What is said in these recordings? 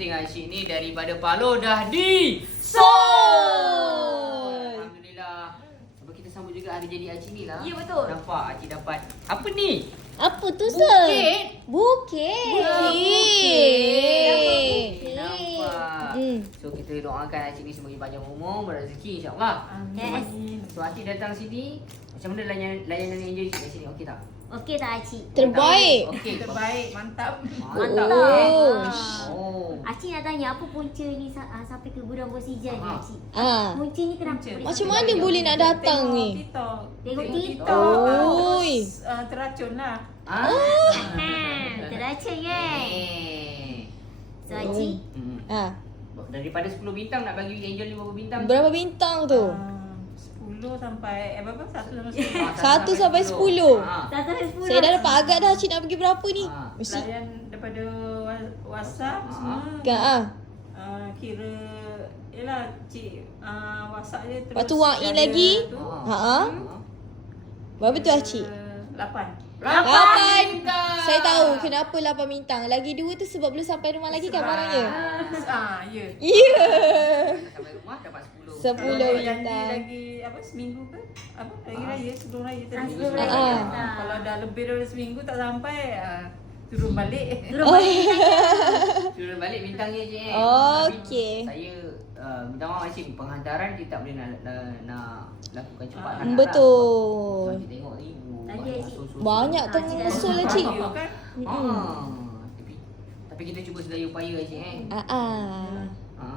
penting Acik ni daripada Palo dah di Sol. Alhamdulillah. Sebab kita sambut juga hari jadi Acik ni lah. Ya, betul. Nampak Acik dapat apa ni? Apa tu, Sir? Bukit. Bukit. Bukit. Nampak. So kita doakan Acik ni semoga panjang umur, berrezeki insya-Allah. Yes. So Acik datang sini, macam mana layanan enjoy kat sini? Okey tak? Okey tak, Acik? Terbaik. Okey. Terbaik, mantap. Mantap. Oh. Oh. Acik nak tanya apa punca ni sampai ke Gudang Bosijan ni, Acik? Ah. Punca ni kenapa? Punca. Macam mana boleh nak datang Tengok ni? TikTok. Tengok TikTok. Oi. Terus, teracun lah. Teracun kan? So, Acik, Ah. Daripada 10 bintang nak bagi Angel ni berapa bintang? Berapa bintang tu? 10 sampai berapa? 1 sampai 10. 1 sampai 10. tak sampai 10. Saya dah dapat agak dah. Cik nak bagi berapa ni? Ah. Mesti. Layan daripada WhatsApp semua. Kan Kira yalah cik WhatsApp je terus. Lepas tu wang in daya lagi. tu, Berapa tu, Acik? 8. 8 bintang. Saya tahu kenapa 8 bintang. Lagi 2 tu sebab belum sampai rumah lagi kan barangnya. Ya. Ya. Sampai rumah dapat 10. 10 Janji bintang. lagi seminggu ke? Lagi raya sebelum raya tadi. sebelum raya. Kalau dah lebih daripada seminggu tak sampai turun balik. Turun balik. Turun balik bintangnya je. Okey. Saya minta maaf Acik, penghantaran kita tak boleh nak lakukan cepat. Betul. Acik tengok ni. Tadi Acik Banyak tersusul lah, Cik. Ya kan? Tapi kita cuba sedaya upaya Acik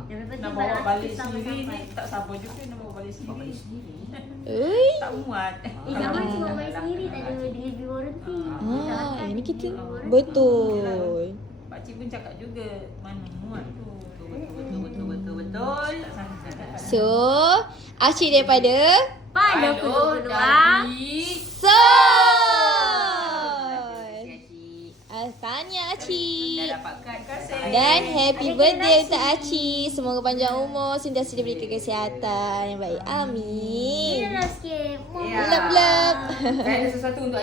Yang penting Nak pada bawa hati balik sampai sendiri sampai. ni tak sabar juga nak bawa balik sendiri. Oi. Tak muat. Jangan cuma balik sendiri, tak ada delivery warranty. Ini kita betul. Pakcik pun cakap juga mana muat tu. Betul. So, Acik daripada Palo peluang. Sol. Tahniah, Acik. Dah dapatkan. Dan happy birthday untuk Acik. Semoga panjang umur, sentiasa diberikan kesihatan yang baik. Amin. Bila lah sikit. Ya. Lep-lep. Saya ada sesuatu untuk